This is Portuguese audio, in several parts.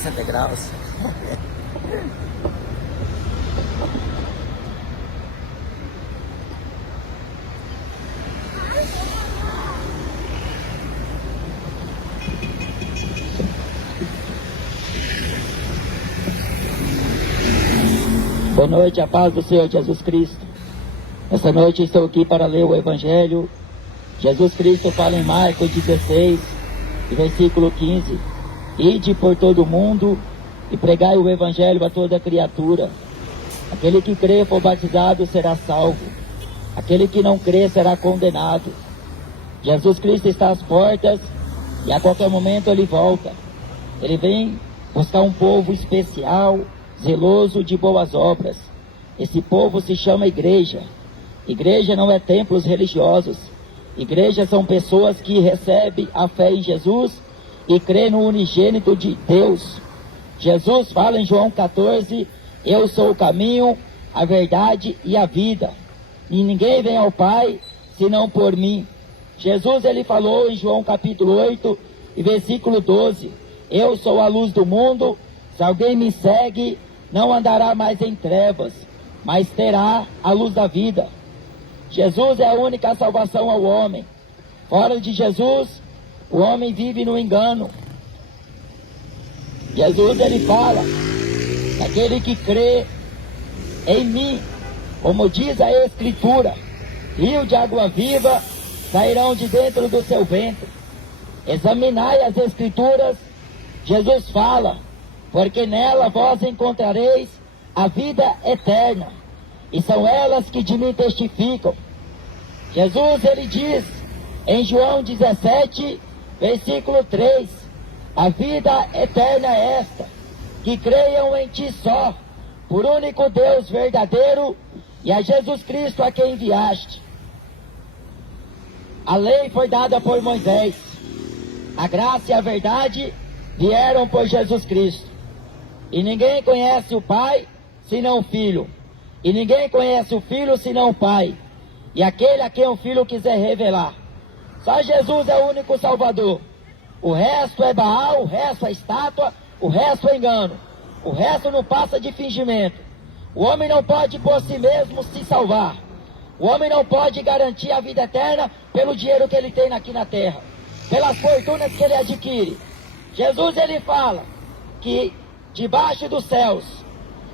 360 graus. Boa noite, a paz do Senhor Jesus Cristo. Essa noite estou aqui para ler o Evangelho. Jesus Cristo fala em Marcos 16, versículo 15. Ide por todo o mundo e pregai o Evangelho a toda criatura. Aquele que crê e for batizado será salvo. Aquele que não crê será condenado. Jesus Cristo está às portas e a qualquer momento ele volta. Ele vem buscar um povo especial, zeloso de boas obras. Esse povo se chama igreja. Igreja não é templos religiosos. Igreja são pessoas que recebem a fé em Jesus e crê no unigênito de Deus. Jesus fala em João 14, eu sou o caminho, a verdade e a vida. E ninguém vem ao Pai senão por mim. Jesus ele falou em João capítulo 8 e versículo 12, eu sou a luz do mundo, se alguém me segue, não andará mais em trevas, mas terá a luz da vida. Jesus é a única salvação ao homem. Fora de Jesus, o homem vive no engano. Jesus ele fala, aquele que crê em mim, como diz a Escritura, rio de água viva sairão de dentro do seu ventre. Examinai as Escrituras, Jesus fala, porque nela vós encontrareis a vida eterna, e são elas que de mim testificam. Jesus ele diz em João 17, versículo 3, a vida eterna é esta, que creiam em ti só, por único Deus verdadeiro, e a Jesus Cristo a quem enviaste. A lei foi dada por Moisés, a graça e a verdade vieram por Jesus Cristo. E ninguém conhece o Pai, senão o Filho. E ninguém conhece o Filho, senão o Pai. E aquele a quem o Filho quiser revelar. Só Jesus é o único Salvador. O resto é Baal, o resto é estátua, o resto é engano. O resto não passa de fingimento. O homem não pode por si mesmo se salvar. O homem não pode garantir a vida eterna pelo dinheiro que ele tem aqui na terra, pelas fortunas que ele adquire. Jesus ele fala que debaixo dos céus,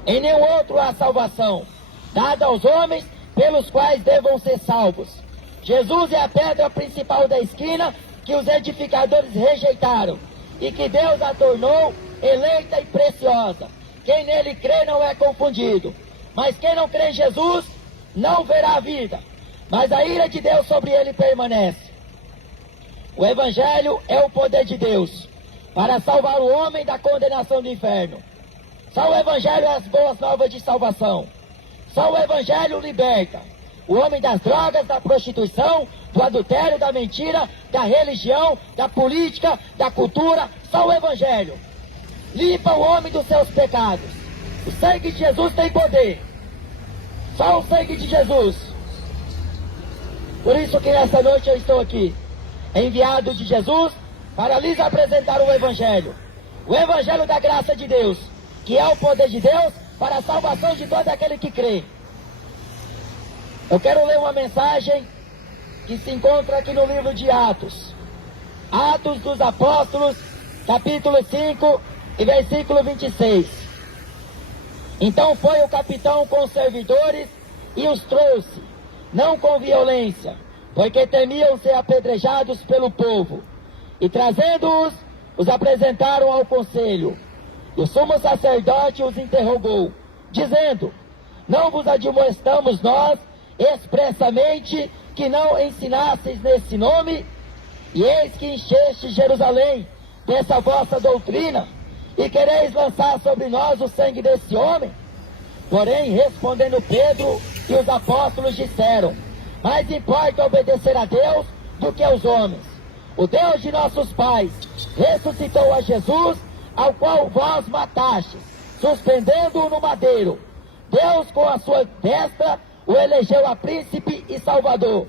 em nenhum outro há salvação, dada aos homens pelos quais devam ser salvos. Jesus é a pedra principal da esquina que os edificadores rejeitaram e que Deus a tornou eleita e preciosa. Quem nele crê não é confundido, mas quem não crê em Jesus não verá a vida, mas a ira de Deus sobre ele permanece. O Evangelho é o poder de Deus para salvar o homem da condenação do inferno. Só o Evangelho é as boas novas de salvação. Só o Evangelho liberta o homem das drogas, da prostituição, do adultério, da mentira, da religião, da política, da cultura. Só o Evangelho limpa o homem dos seus pecados. O sangue de Jesus tem poder. Só o sangue de Jesus. Por isso que nessa noite eu estou aqui, enviado de Jesus, para lhes apresentar o Evangelho. O Evangelho da graça de Deus, que é o poder de Deus para a salvação de todo aquele que crê. Eu quero ler uma mensagem que se encontra aqui no livro de Atos. Atos dos Apóstolos, capítulo 5 e versículo 26. Então foi o capitão com os servidores e os trouxe, não com violência, porque temiam ser apedrejados pelo povo. E trazendo-os, os apresentaram ao conselho. E o sumo sacerdote os interrogou, dizendo, não vos admoestamos nós expressamente que não ensinasseis nesse nome? E eis que encheste Jerusalém dessa vossa doutrina, e quereis lançar sobre nós o sangue desse homem? Porém, respondendo Pedro e os apóstolos disseram, mais importa obedecer a Deus do que aos homens. O Deus de nossos pais ressuscitou a Jesus, ao qual vós matastes, suspendendo-o no madeiro. Deus, com a sua destra, o elegeu a príncipe e salvador,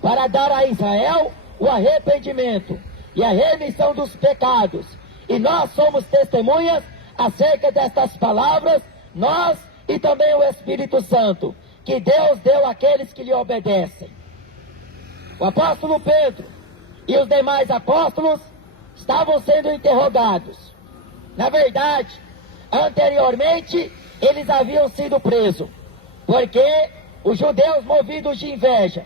para dar a Israel o arrependimento e a remissão dos pecados. E nós somos testemunhas acerca destas palavras, nós e também o Espírito Santo, que Deus deu àqueles que lhe obedecem. O apóstolo Pedro e os demais apóstolos estavam sendo interrogados. Na verdade, anteriormente, eles haviam sido presos, porque os judeus, movidos de inveja,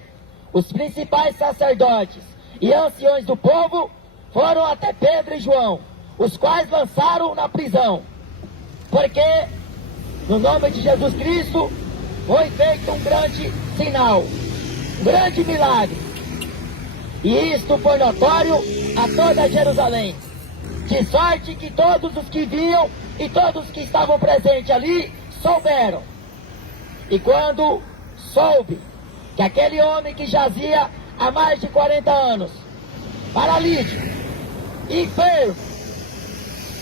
os principais sacerdotes e anciões do povo, foram até Pedro e João, os quais lançaram na prisão, porque no nome de Jesus Cristo foi feito um grande sinal, um grande milagre. E isto foi notório a toda Jerusalém, de sorte que todos os que viam e todos que estavam presentes ali souberam. E quando soube que aquele homem que jazia há mais de 40 anos, paralítico, enfermo,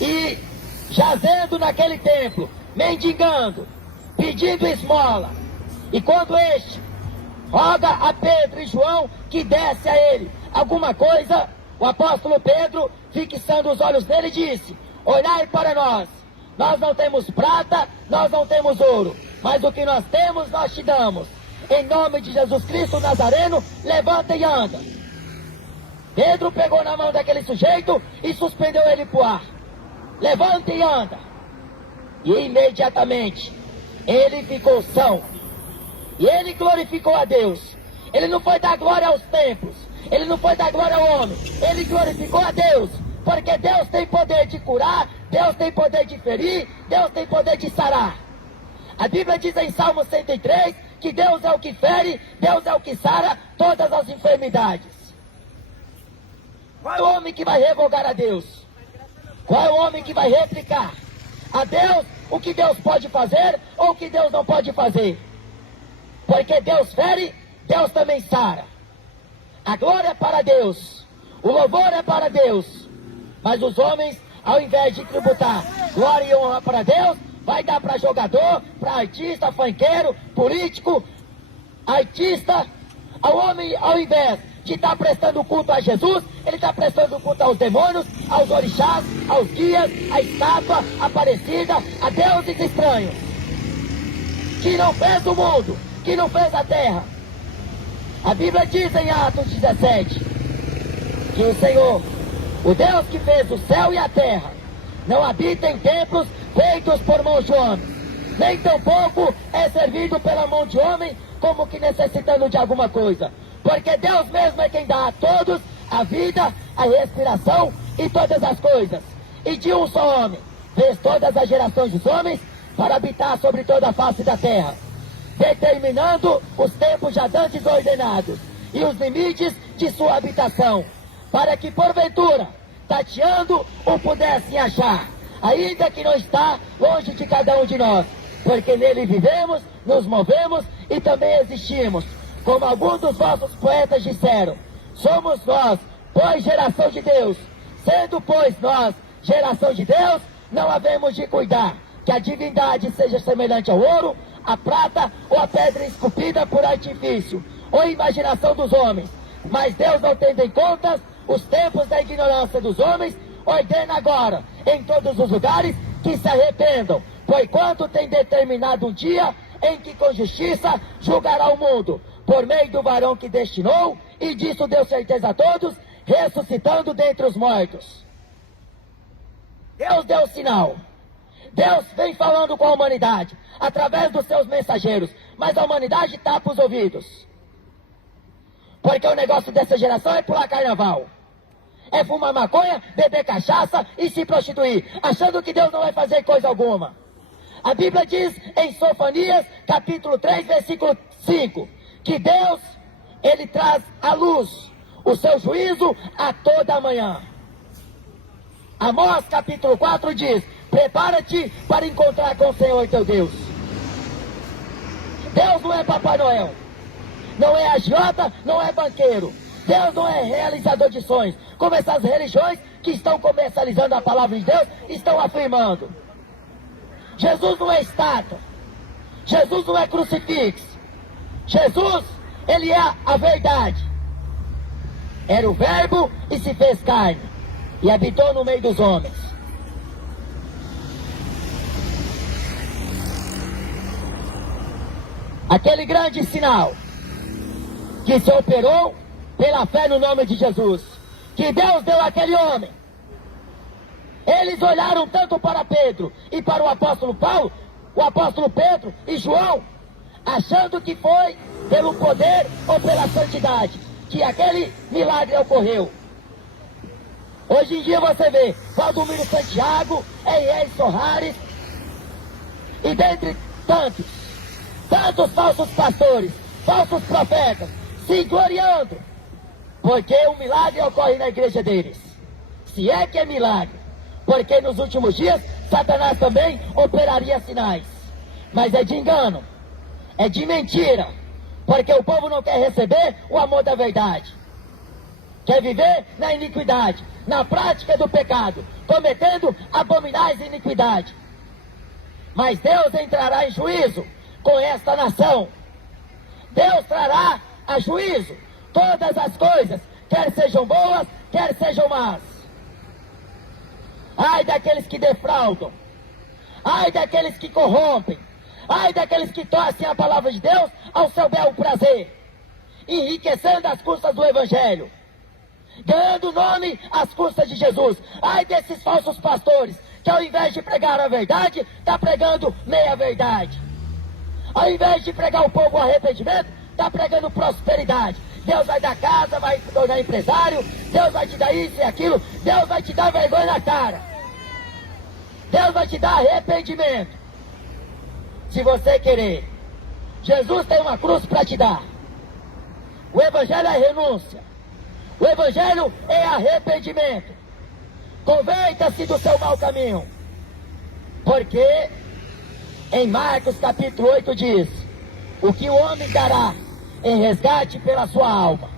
e jazendo naquele templo, mendigando, pedindo esmola, e quando este roga a Pedro e João que desse a ele alguma coisa, o apóstolo Pedro, fixando os olhos nele, disse: olhai para nós, nós não temos prata, nós não temos ouro, mas o que nós temos nós te damos. Em nome de Jesus Cristo Nazareno, levanta e anda. Pedro pegou na mão daquele sujeito e suspendeu ele para o ar. Levanta e anda. E imediatamente ele ficou são. E ele glorificou a Deus. Ele não foi dar glória aos templos, ele não foi dar glória ao homem, ele glorificou a Deus, porque Deus tem poder de curar, Deus tem poder de ferir, Deus tem poder de sarar. A Bíblia diz em Salmo 103 que Deus é o que fere, Deus é o que sara todas as enfermidades. Qual é o homem que vai revogar a Deus? Qual é o homem que vai replicar a Deus o que Deus pode fazer ou o que Deus não pode fazer? Porque Deus fere, Deus também sara. A glória é para Deus, o louvor é para Deus, mas os homens, ao invés de tributar glória e honra para Deus, vai dar para jogador, para artista, funkeiro, político, artista. Ao homem, ao invés de estar prestando culto a Jesus, ele está prestando culto aos demônios, aos orixás, aos guias, à estátua, Aparecida, a deuses estranhos, que não fez o mundo, que não fez a terra. A Bíblia diz em Atos 17 que o Senhor, o Deus que fez o céu e a terra, não habita em templos feitos por mãos de homem, nem tampouco é servido pela mão de homem como que necessitando de alguma coisa, porque Deus mesmo é quem dá a todos a vida, a respiração e todas as coisas. E de um só homem fez todas as gerações dos homens para habitar sobre toda a face da terra, determinando os tempos já dantes ordenados e os limites de sua habitação, para que porventura, tateando, o pudessem achar, ainda que não está longe de cada um de nós, porque nele vivemos, nos movemos e também existimos. Como alguns dos vossos poetas disseram, somos nós, pois, geração de Deus. Sendo, pois, nós, geração de Deus, não havemos de cuidar que a divindade seja semelhante ao ouro, a prata ou a pedra esculpida por artifício, ou imaginação dos homens. Mas Deus, não tendo em conta os tempos da ignorância dos homens, ordena agora, em todos os lugares, que se arrependam, porquanto tem determinado um dia em que com justiça julgará o mundo, por meio do varão que destinou, e disso deu certeza a todos, ressuscitando dentre os mortos. Deus deu o sinal. Deus vem falando com a humanidade, através dos seus mensageiros, mas a humanidade tapa os ouvidos. Porque o negócio dessa geração é pular carnaval, é fumar maconha, beber cachaça e se prostituir, achando que Deus não vai fazer coisa alguma. A Bíblia diz em Sofonias, capítulo 3, versículo 5, que Deus, ele traz à luz o seu juízo a toda manhã. Amós, capítulo 4, diz: prepara-te para encontrar com o Senhor teu Deus. Deus não é Papai Noel, não é agiota, não é banqueiro. Deus não é realizador de sonhos, como essas religiões que estão comercializando a palavra de Deus estão afirmando. Jesus não é estátua, Jesus não é crucifixo. Jesus, ele é a verdade. Era o verbo e se fez carne e habitou no meio dos homens. aquele grande sinal que se operou pela fé no nome de Jesus, que Deus deu àquele homem. Eles olharam tanto para Pedro e para o apóstolo Paulo, o apóstolo Pedro e João, achando que foi pelo poder ou pela santidade que aquele milagre ocorreu. Hoje em dia você vê Valdomiro Santiago, Eiel Soares e dentre tantos falsos pastores, falsos profetas, se gloriando, porque o milagre ocorre na igreja deles. Se é que é milagre, porque nos últimos dias Satanás também operaria sinais, mas é de engano, é de mentira, porque o povo não quer receber o amor da verdade, quer viver na iniquidade, na prática do pecado, cometendo abominais iniquidade. Mas Deus entrará em juízo com esta nação. Deus trará a juízo todas as coisas, quer sejam boas, quer sejam más. Ai daqueles que defraudam, ai daqueles que corrompem, ai daqueles que torcem a palavra de Deus ao seu bel prazer, enriquecendo às custas do Evangelho, ganhando nome às custas de Jesus. Ai desses falsos pastores, que ao invés de pregar a verdade, está pregando meia verdade. Ao invés de pregar o povo o arrependimento, está pregando prosperidade. Deus vai dar casa, vai te tornar empresário, Deus vai te dar isso e aquilo, Deus vai te dar vergonha na cara, Deus vai te dar arrependimento, se você querer. Jesus tem uma cruz para te dar. O Evangelho é renúncia, o Evangelho é arrependimento. Converta-se do seu mau caminho, porque em Marcos capítulo 8 diz: o que o homem dará em resgate pela sua alma.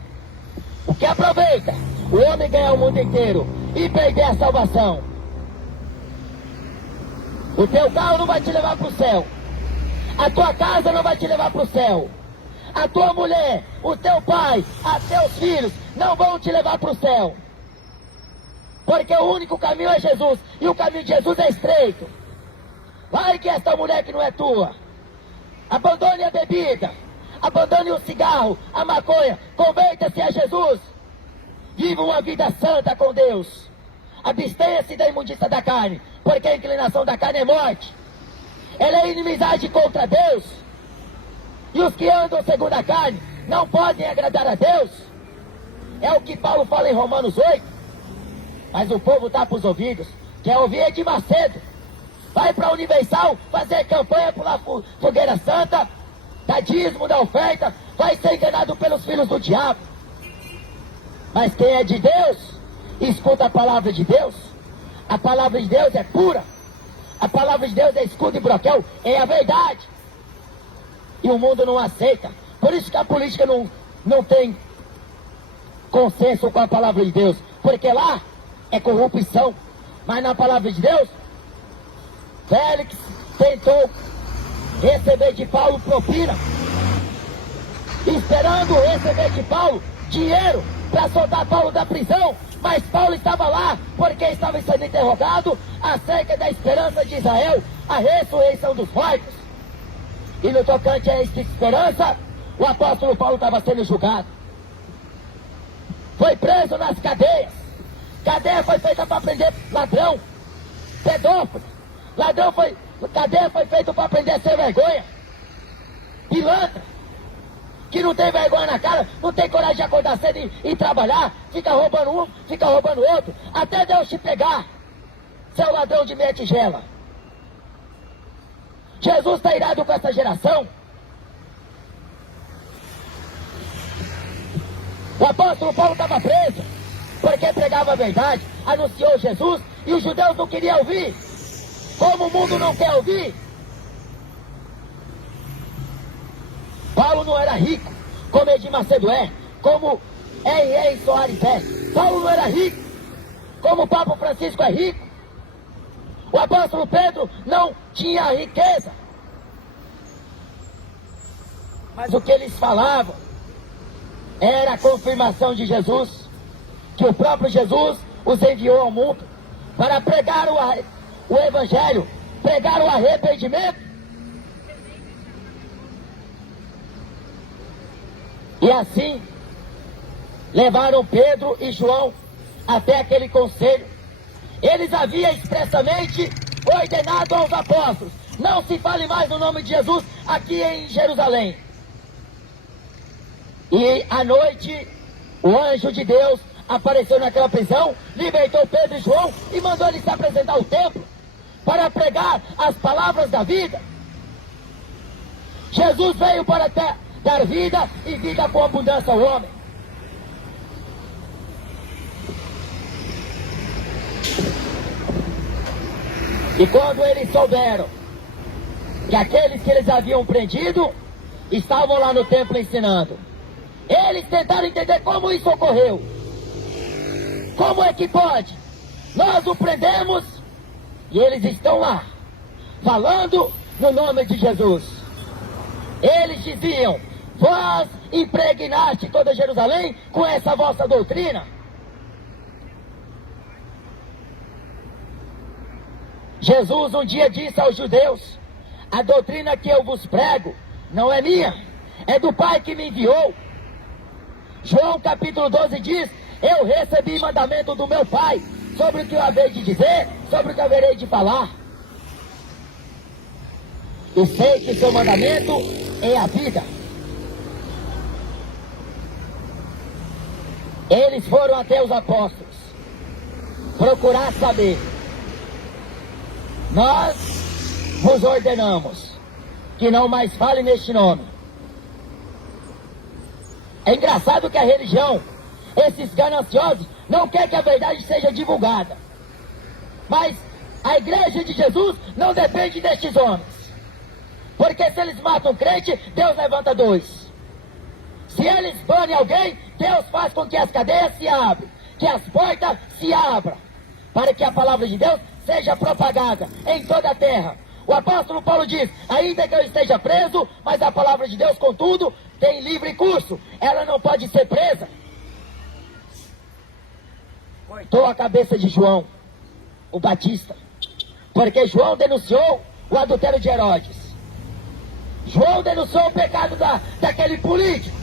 O que aproveita o homem ganhar o mundo inteiro e perder a salvação? O teu carro não vai te levar para o céu, a tua casa não vai te levar para o céu, a tua mulher, o teu pai, a teus filhos não vão te levar para o céu, porque o único caminho é Jesus, e o caminho de Jesus é estreito. Largue esta mulher que não é tua, abandone a bebida, abandone o cigarro, a maconha, converta-se a Jesus, viva uma vida santa com Deus, abstenha-se da imundícia da carne, porque a inclinação da carne é morte, ela é inimizade contra Deus, e os que andam segundo a carne não podem agradar a Deus. É o que Paulo fala em Romanos 8, mas o povo tapa os ouvidos, quer ouvir Edir Macedo, vai para a Universal fazer campanha pela fogueira santa, dá dízimo, da oferta, vai ser enganado pelos filhos do diabo. Mas quem é de Deus, escuta a palavra de Deus. A palavra de Deus é pura, a palavra de Deus é escudo e broquel, é a verdade. E o mundo não aceita. Por isso que a política não tem consenso com a palavra de Deus, porque lá é corrupção. Mas na palavra de Deus, Félix tentou receber de Paulo propina, esperando receber de Paulo dinheiro para soltar Paulo da prisão, mas Paulo estava lá porque estava sendo interrogado acerca da esperança de Israel, a ressurreição dos mortos. E no tocante a esta esperança, o apóstolo Paulo estava sendo julgado, foi preso nas cadeias. Cadeia foi feita para prender ladrão, pedófilo. Cadeia foi feita para prender sem vergonha, pilantra, que não tem vergonha na cara, não tem coragem de acordar cedo e trabalhar, fica roubando um, fica roubando outro, até Deus te pegar, seu ladrão de meia tigela. Jesus está irado com essa geração. O apóstolo Paulo estava preso porque pregava a verdade, anunciou Jesus, e os judeus não queriam ouvir. Como o mundo não quer ouvir, Paulo não era rico, como Edir Macedo é, como Eiel Soares é. Paulo não era rico, como o Papa Francisco é rico. O apóstolo Pedro não tinha riqueza, mas o que eles falavam era a confirmação de Jesus, que o próprio Jesus os enviou ao mundo para pregar o Evangelho, pregar o arrependimento. E assim, levaram Pedro e João até aquele conselho. Eles haviam expressamente ordenado aos apóstolos: não se fale mais no nome de Jesus aqui em Jerusalém. E à noite, o anjo de Deus apareceu naquela prisão, libertou Pedro e João e mandou eles se apresentar ao templo para pregar as palavras da vida. Jesus veio para dar vida e vida com abundância ao homem. E quando eles souberam que aqueles que eles haviam prendido estavam lá no templo ensinando, eles tentaram entender como isso ocorreu. Como é que pode? Nós o prendemos e eles estão lá, falando no nome de Jesus. Eles diziam: vós impregnaste toda Jerusalém com essa vossa doutrina. Jesus um dia disse aos judeus: a doutrina que eu vos prego não é minha, é do Pai que me enviou. João capítulo 12 diz: eu recebi mandamento do meu Pai sobre o que eu havei de dizer, sobre o que eu haverei de falar. E sei que seu mandamento é a vida. Eles foram até os apóstolos procurar saber: nós vos ordenamos que não mais fale neste nome. É engraçado que a religião, esses gananciosos, não quer que a verdade seja divulgada. Mas a igreja de Jesus não depende destes homens. Porque se eles matam um crente, Deus levanta dois. Se eles banem alguém, Deus faz com que as cadeias se abram, que as portas se abram, para que a palavra de Deus seja propagada em toda a terra. O apóstolo Paulo diz: ainda que eu esteja preso, mas a palavra de Deus, contudo, tem livre curso. Ela não pode ser presa. Cortou a cabeça de João, o Batista, porque João denunciou o adultério de Herodes. João denunciou o pecado daquele político.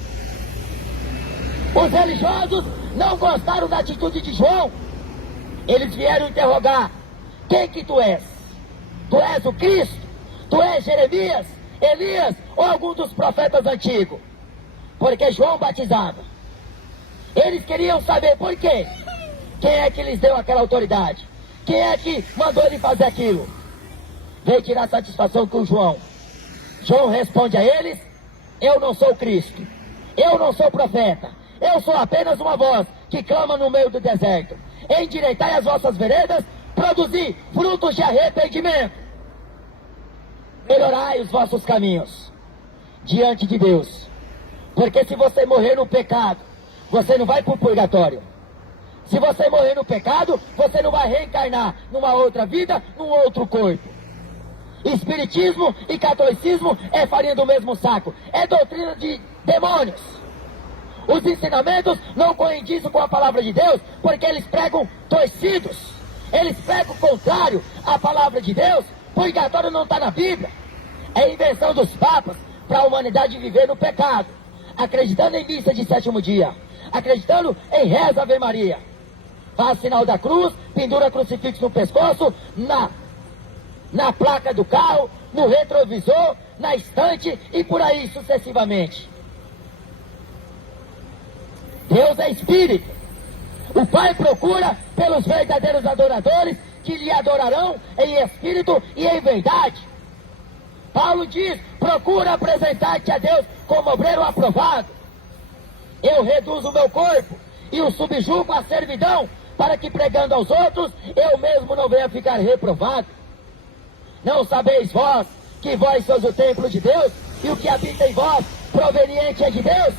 Os religiosos não gostaram da atitude de João. Eles vieram interrogar: quem que tu és? Tu és o Cristo? Tu és Jeremias, Elias ou algum dos profetas antigos? Porque João batizava. Eles queriam saber por quê. Quem é que lhes deu aquela autoridade? Quem é que mandou ele fazer aquilo? Veio tirar satisfação com João. João responde a eles: eu não sou Cristo, eu não sou profeta, eu sou apenas uma voz que clama no meio do deserto: endireitai as vossas veredas, produzi frutos de arrependimento, melhorai os vossos caminhos diante de Deus. Porque se você morrer no pecado, você não vai para o purgatório. Se você morrer no pecado, você não vai reencarnar numa outra vida, num outro corpo. Espiritismo e catolicismo é farinha do mesmo saco, é doutrina de demônios. Os ensinamentos não coindizem com a palavra de Deus, porque eles pregam torcidos. Eles pregam o contrário à palavra de Deus. Purgatório não está na Bíblia. É invenção dos papas para a humanidade viver no pecado, acreditando em missa de sétimo dia, acreditando em reza Ave Maria. Faz sinal da cruz, pendura crucifixo no pescoço, na placa do carro, no retrovisor, na estante e por aí sucessivamente. Deus é espírito. O Pai procura pelos verdadeiros adoradores que lhe adorarão em espírito e em verdade. Paulo diz: procura apresentar-te a Deus como obreiro aprovado. Eu reduzo o meu corpo e o subjugo à servidão, para que pregando aos outros, eu mesmo não venha ficar reprovado. Não sabeis vós que vós sois o templo de Deus, e o que habita em vós proveniente é de Deus?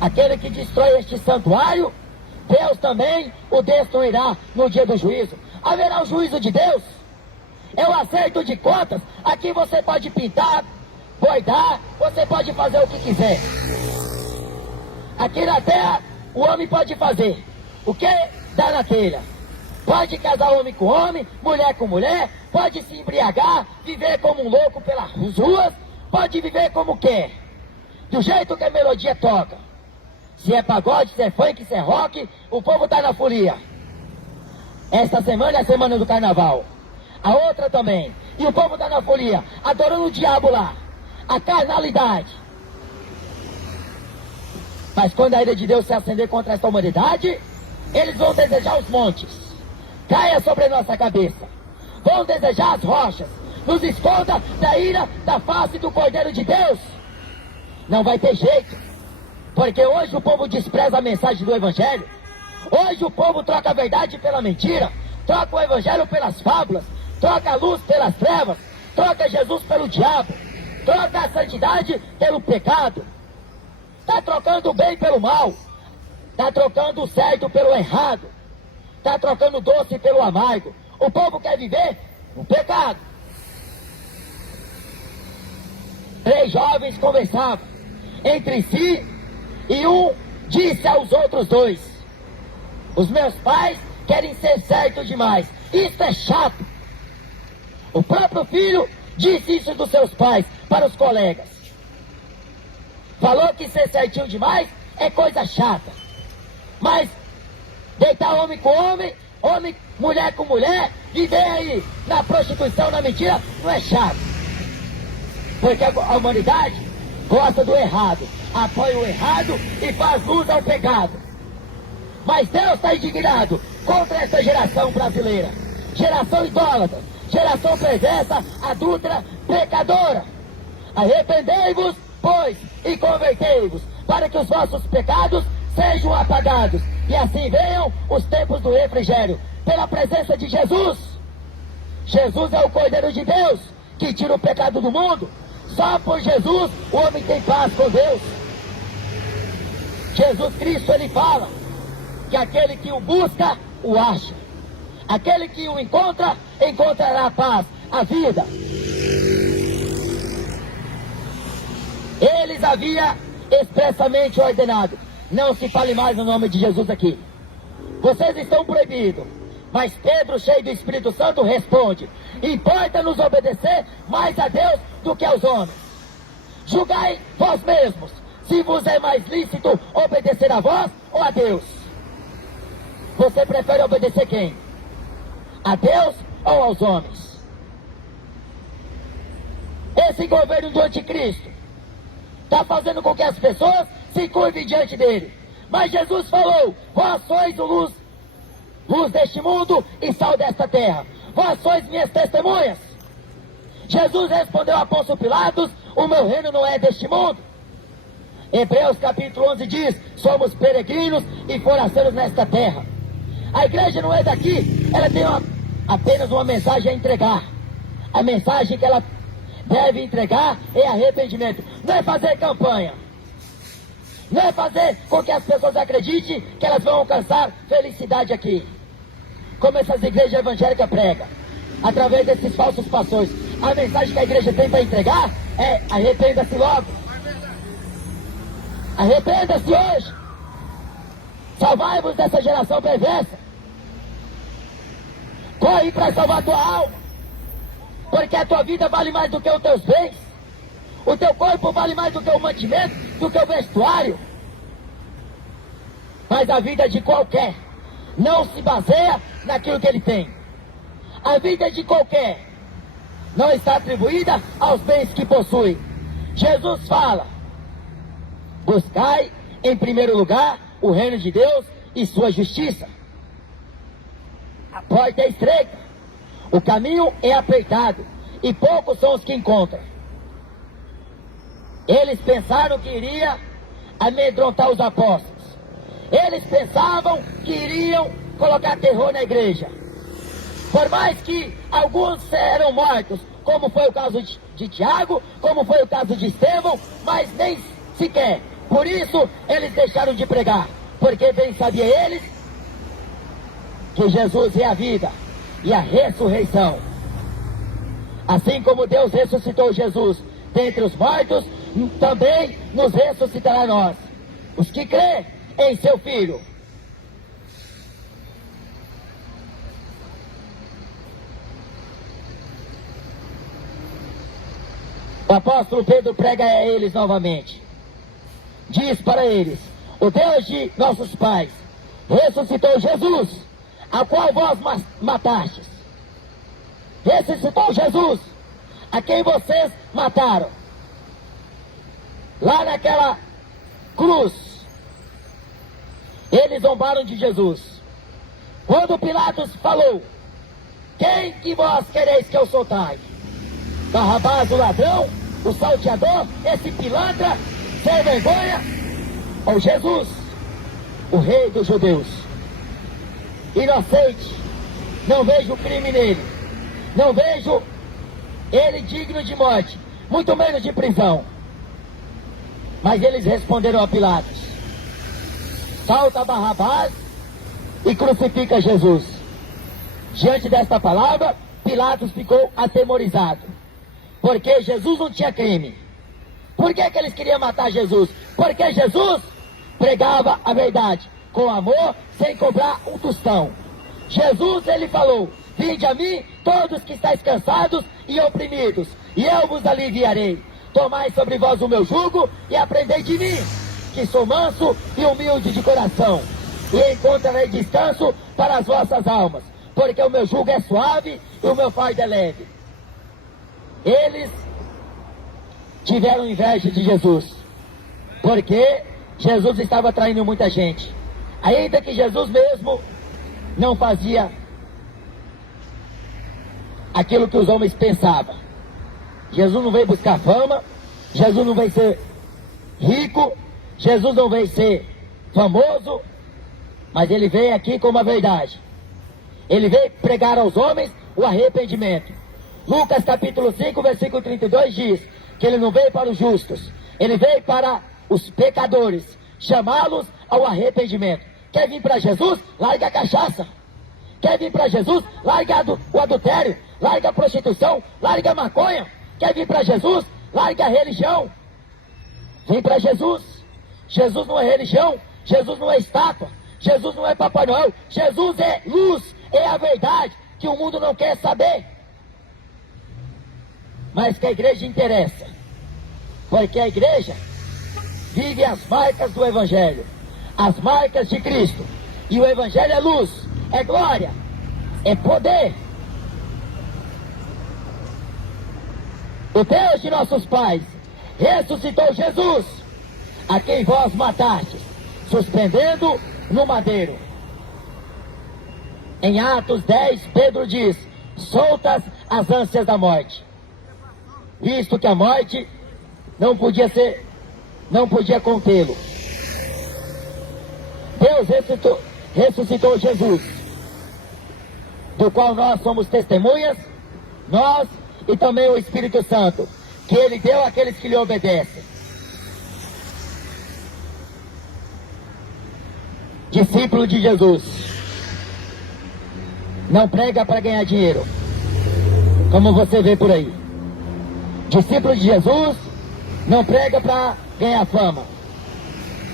Aquele que destrói este santuário, Deus também o destruirá no dia do juízo. Haverá o juízo de Deus. É o acerto de contas. Aqui você pode pintar, bordar, você pode fazer o que quiser. Aqui na terra, o homem pode fazer o que dá na telha. Pode casar homem com homem, mulher com mulher, pode se embriagar, viver como um louco pelas ruas, pode viver como quer. do jeito que a melodia toca. Se é pagode, se é funk, se é rock, o povo tá na folia. Esta semana é a semana do carnaval. A outra também. E o povo tá na folia, adorando o diabo lá. A carnalidade. Mas quando a ira de Deus se acender contra esta humanidade, eles vão desejar os montes. Caia sobre nossa cabeça. Vão desejar as rochas. Nos esconda da ira da face do Cordeiro de Deus. Não vai ter jeito. Porque hoje o povo despreza a mensagem do Evangelho. Hoje o povo troca a verdade pela mentira. Troca o Evangelho pelas fábulas. Troca a luz pelas trevas. Troca Jesus pelo diabo. Troca a santidade pelo pecado. Está trocando o bem pelo mal. Está trocando o certo pelo errado. Está trocando o doce pelo amargo. O povo quer viver no pecado. 3 jovens conversavam entre si e um disse aos outros 2: os meus pais querem ser certos demais. Isso é chato. O próprio filho disse isso dos seus pais para os colegas. Falou que ser certinho demais é coisa chata. Mas deitar homem com homem, mulher com mulher, viver aí na prostituição, na mentira, não é chato. Porque a humanidade gosta do errado, apoia o errado e faz luz ao pecado. Mas Deus está indignado contra essa geração brasileira. Geração idólatra, geração perversa, adúltera, pecadora. Arrependei-vos, pois, e convertei-vos, para que os vossos pecados sejam apagados, e assim venham os tempos do refrigério, pela presença de Jesus. Jesus é o Cordeiro de Deus, que tira o pecado do mundo. Só por Jesus o homem tem paz com Deus. Jesus Cristo, ele fala que aquele que o busca, o acha. Aquele que o encontra, encontrará a paz, a vida. Eles havia expressamente ordenado: não se fale mais no nome de Jesus aqui. Vocês estão proibidos. Mas Pedro, cheio do Espírito Santo, responde: importa-nos obedecer mais a Deus do que aos homens. Julgai vós mesmos, se vos é mais lícito obedecer a vós ou a Deus. Você prefere obedecer quem? A Deus ou aos homens? Esse governo do anticristo está fazendo com que as pessoas se curvem diante dele. Mas Jesus falou: vós sois luz deste mundo e sal desta terra. Vós sois minhas testemunhas. Jesus respondeu a Pôncio Pilatos: o meu reino não é deste mundo. Hebreus capítulo 11 diz: somos peregrinos e forasteiros nesta terra. A igreja não é daqui, ela tem apenas uma mensagem a entregar. A mensagem que ela deve entregar é arrependimento. Não é fazer campanha. Não é fazer com que as pessoas acreditem que elas vão alcançar felicidade aqui, como essas igrejas evangélicas pregam, através desses falsos pastores. A mensagem que a igreja tem para entregar é: arrependa-se logo. Arrependa-se hoje. Salvai-vos dessa geração perversa. Corre para salvar a tua alma, porque a tua vida vale mais do que os teus bens. O teu corpo vale mais do que o mantimento, do que o vestuário. Mas a vida de qualquer não se baseia naquilo que ele tem. A vida de qualquer não está atribuída aos bens que possui. Jesus fala: buscai em primeiro lugar o reino de Deus e sua justiça. A porta é estreita, o caminho é apertado, e poucos são os que encontram. Eles pensaram que iria amedrontar os apóstolos. Eles pensavam que iriam colocar terror na igreja. Por mais que alguns serão mortos, como foi o caso de Tiago, como foi o caso de Estevão, mas nem sequer. Por isso eles deixaram de pregar, porque bem sabia eles que Jesus é a vida e a ressurreição. Assim como Deus ressuscitou Jesus dentre os mortos, também nos ressuscitará nós, os que crê em seu Filho. O apóstolo Pedro prega a eles novamente: diz para eles: o Deus de nossos pais ressuscitou Jesus, a qual vós matastes. Ressuscitou Jesus, a quem vocês mataram. Lá naquela cruz, eles zombaram de Jesus. Quando Pilatos falou: quem que vós quereis que eu soltai? Barrabás, o ladrão, o salteador, esse pilantra, sem vergonha, ou Jesus, o rei dos judeus? Inocente, não vejo crime nele, não vejo ele digno de morte, muito menos de prisão. Mas eles responderam a Pilatos: solta Barrabás e crucifica Jesus. Diante desta palavra, Pilatos ficou atemorizado, porque Jesus não tinha crime. Por que eles queriam matar Jesus? Porque Jesus pregava a verdade, com amor, sem cobrar um tostão. Jesus, ele falou: vinde a mim, todos que estáis cansados e oprimidos, e eu vos aliviarei. Tomai sobre vós o meu jugo e aprendei de mim, que sou manso e humilde de coração, e encontrarei descanso para as vossas almas, porque o meu jugo é suave e o meu fardo é leve. Eles tiveram inveja de Jesus, porque Jesus estava traindo muita gente, ainda que Jesus mesmo não fazia aquilo que os homens pensavam. Jesus não veio buscar fama, Jesus não veio ser rico, Jesus não veio ser famoso, mas ele veio aqui com uma verdade. Ele veio pregar aos homens o arrependimento. Lucas capítulo 5, versículo 32 diz que ele não veio para os justos, ele veio para os pecadores, chamá-los ao arrependimento. Quer vir para Jesus? Larga a cachaça. Quer vir para Jesus? Larga o adultério, larga a prostituição, larga a maconha. Quer vir para Jesus? Larga a religião. Vem para Jesus. Jesus não é religião, Jesus não é estátua, Jesus não é Papai Noel, Jesus é luz, é a verdade que o mundo não quer saber, mas que a igreja interessa, porque a igreja vive as marcas do Evangelho, as marcas de Cristo, e o Evangelho é luz, é glória, é poder. O Deus de nossos pais ressuscitou Jesus, a quem vós matastes, suspendendo no madeiro. Em Atos 10, Pedro diz: soltas as ânsias da morte, visto que a morte não podia contê-lo. Deus ressuscitou Jesus, do qual nós somos testemunhas, nós e também o Espírito Santo, que ele deu àqueles que lhe obedecem. Discípulo de Jesus não prega para ganhar dinheiro, como você vê por aí. Discípulo de Jesus não prega para ganhar fama,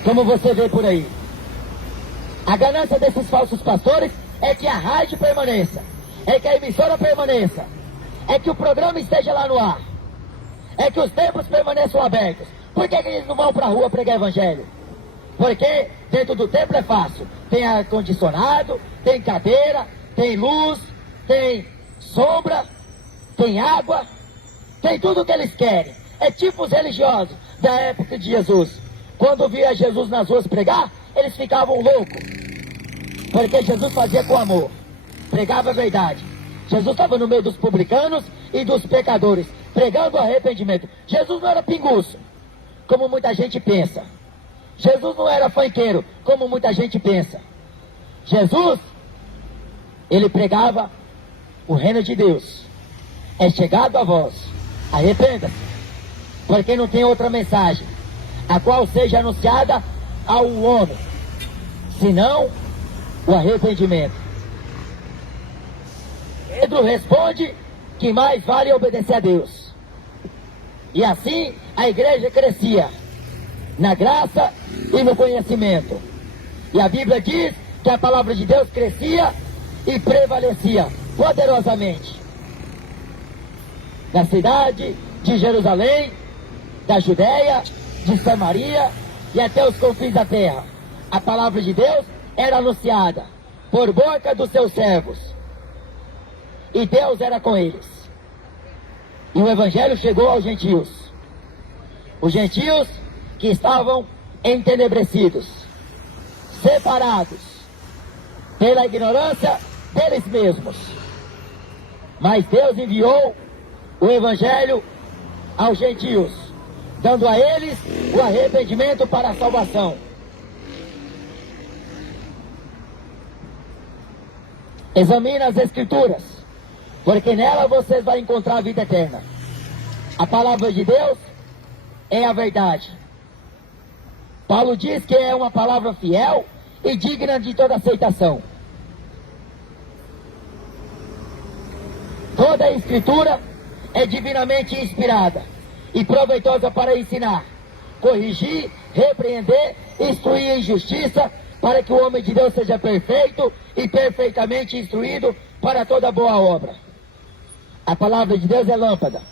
como você vê por aí. A ganância desses falsos pastores é que a rádio permaneça, é que a emissora permaneça, é que o programa esteja lá no ar, é que os templos permaneçam abertos. Por que eles não vão para a rua pregar evangelho? Porque dentro do templo é fácil, tem ar-condicionado, tem cadeira, tem luz, tem sombra, tem água, tem tudo o que eles querem. É tipo os religiosos da época de Jesus. Quando via Jesus nas ruas pregar, eles ficavam loucos, porque Jesus fazia com amor, pregava a verdade. Jesus estava no meio dos publicanos e dos pecadores, pregando o arrependimento. Jesus não era pinguço, como muita gente pensa. Jesus não era fanqueiro, como muita gente pensa. Jesus, ele pregava o reino de Deus. É chegado a vós, arrependa-se, porque não tem outra mensagem, a qual seja anunciada ao homem, senão o arrependimento. Pedro responde que mais vale obedecer a Deus. E assim a igreja crescia na graça e no conhecimento. E a Bíblia diz que a palavra de Deus crescia e prevalecia poderosamente na cidade de Jerusalém, da Judéia, de Samaria e até os confins da terra. A palavra de Deus era anunciada por boca dos seus servos, e Deus era com eles. E o evangelho chegou aos gentios, os gentios que estavam entenebrecidos, separados pela ignorância deles mesmos. Mas Deus enviou o evangelho aos gentios, dando a eles o arrependimento para a salvação. Examine as Escrituras, porque nela vocês vão encontrar a vida eterna. A palavra de Deus é a verdade. Paulo diz que é uma palavra fiel e digna de toda aceitação. Toda a Escritura é divinamente inspirada e proveitosa para ensinar, corrigir, repreender, instruir em justiça, para que o homem de Deus seja perfeito e perfeitamente instruído para toda boa obra. A palavra de Deus é lâmpada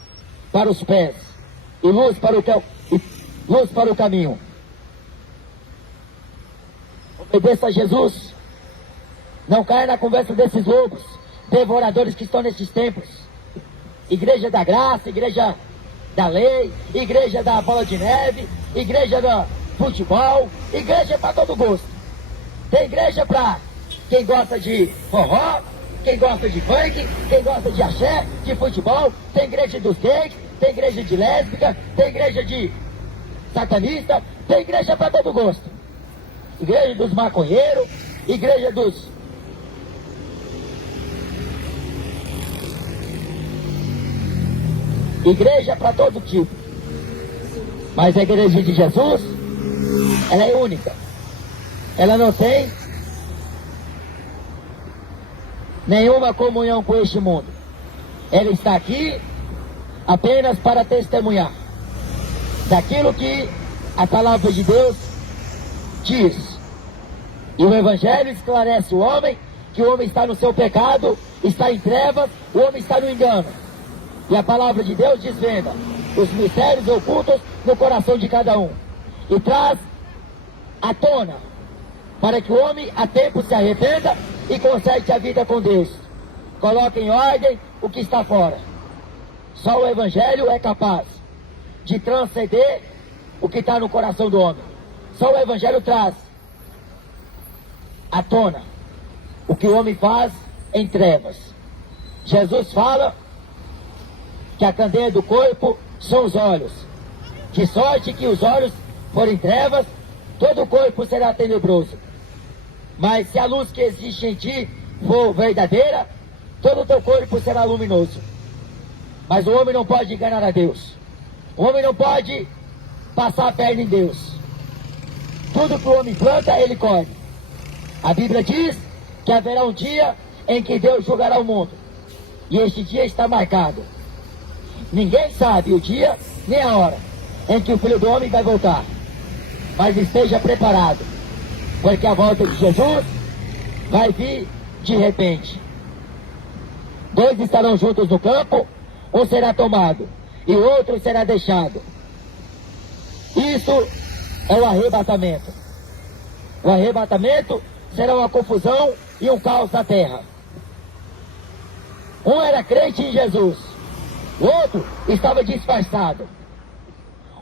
para os pés e luz para o caminho. Obedeça a Jesus. Não caia na conversa desses lobos devoradores que estão nesses templos. Igreja da graça, igreja da lei, igreja da bola de neve, igreja do futebol, igreja para todo gosto. Tem igreja para quem gosta de forró, quem gosta de funk, quem gosta de axé, de futebol. Tem igreja dos gays, tem igreja de lésbica, tem igreja de satanista, tem igreja para todo gosto. Igreja dos maconheiros, igreja dos... igreja para todo tipo. Mas a igreja de Jesus, ela é única. Ela não tem nenhuma comunhão com este mundo. Ela está aqui apenas para testemunhar daquilo que a palavra de Deus diz. E o evangelho esclarece o homem, que o homem está no seu pecado, está em trevas, o homem está no engano. E a palavra de Deus desvenda os mistérios ocultos no coração de cada um e traz à tona, para que o homem a tempo se arrependa e conserte a vida com Deus. Coloque em ordem o que está fora. Só o evangelho é capaz de transcender o que está no coração do homem. Só o evangelho traz à tona o que o homem faz em trevas. Jesus fala que a candeia do corpo são os olhos, de sorte que os olhos forem trevas, todo o corpo será tenebroso. Mas se a luz que existe em ti for verdadeira, todo o teu corpo será luminoso. Mas o homem não pode enganar a Deus. O homem não pode passar a perna em Deus. Tudo que o homem planta, ele colhe. A Bíblia diz que haverá um dia em que Deus julgará o mundo. E este dia está marcado. Ninguém sabe o dia nem a hora em que o Filho do Homem vai voltar. Mas esteja preparado, porque a volta de Jesus vai vir de repente. 2 estarão juntos no campo, um será tomado e o outro será deixado. Isso é o arrebatamento. O arrebatamento será uma confusão e um caos na terra. Um era crente em Jesus, o outro estava disfarçado.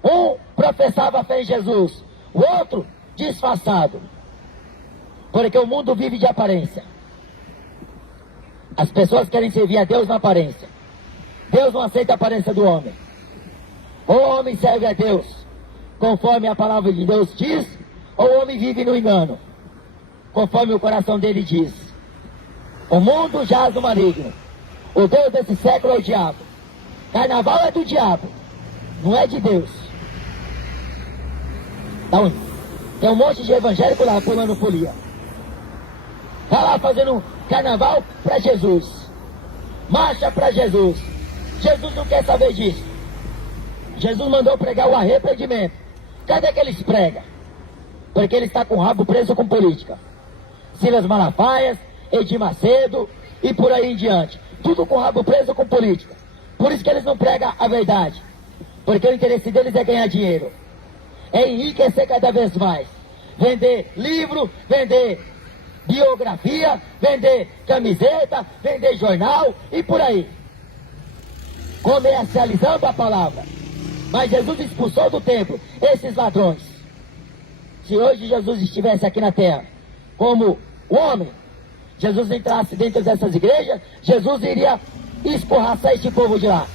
Um professava a fé em Jesus, o outro disfarçado. Porque o mundo vive de aparência. As pessoas querem servir a Deus na aparência. Deus não aceita a aparência do homem. Ou o homem serve a Deus conforme a palavra de Deus diz, ou o homem vive no engano, conforme o coração dele diz. O mundo jaz no maligno. O Deus desse século é o diabo. Carnaval é do diabo, não é de Deus. Então, tem um monte de evangélico lá pulando folia. Tá lá fazendo um carnaval para Jesus. Marcha para Jesus. Jesus não quer saber disso. Jesus mandou pregar o arrependimento. Cadê que eles pregam? Porque ele está com o rabo preso com política. Silas Malafaias, Edir Macedo e por aí em diante. Tudo com o rabo preso com política. Por isso que eles não pregam a verdade. Porque o interesse deles é ganhar dinheiro. é enriquecer cada vez mais. Vender livro, vender biografia, vender camiseta, vender jornal e por aí. Comercializando a palavra. Mas Jesus expulsou do templo esses ladrões. Se hoje Jesus estivesse aqui na terra como homem, Jesus entrasse dentro dessas igrejas, Jesus iria escorraçar esse povo de lá.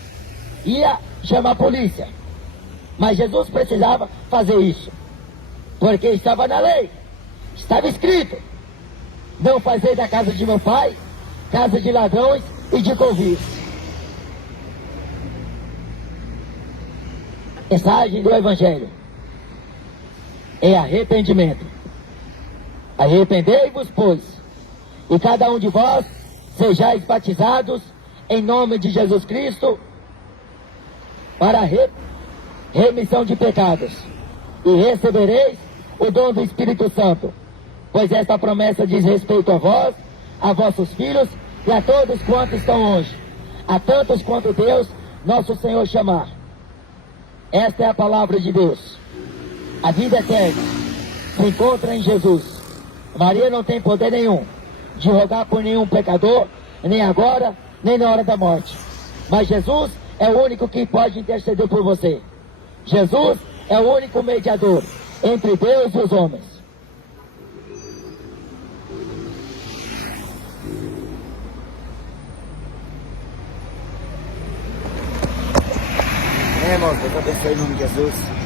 Ia chamar a polícia. Mas Jesus precisava fazer isso. Porque estava na lei. Estava escrito: não fazer da casa de meu pai casa de ladrões e de convívios. Mensagem do Evangelho é arrependimento. Arrependei-vos, pois, e cada um de vós sejais batizados em nome de Jesus Cristo para a remissão de pecados, e recebereis o dom do Espírito Santo, pois esta promessa diz respeito a vós, a vossos filhos e a todos quantos estão longe, a tantos quanto Deus, nosso Senhor, chamar. Esta é a palavra de Deus. A vida eterna se encontra em Jesus. Maria não tem poder nenhum de rogar por nenhum pecador, nem agora, nem na hora da morte. Mas Jesus é o único que pode interceder por você. Jesus é o único mediador entre Deus e os homens. Irmãos, Deus abençoe em nome de Jesus.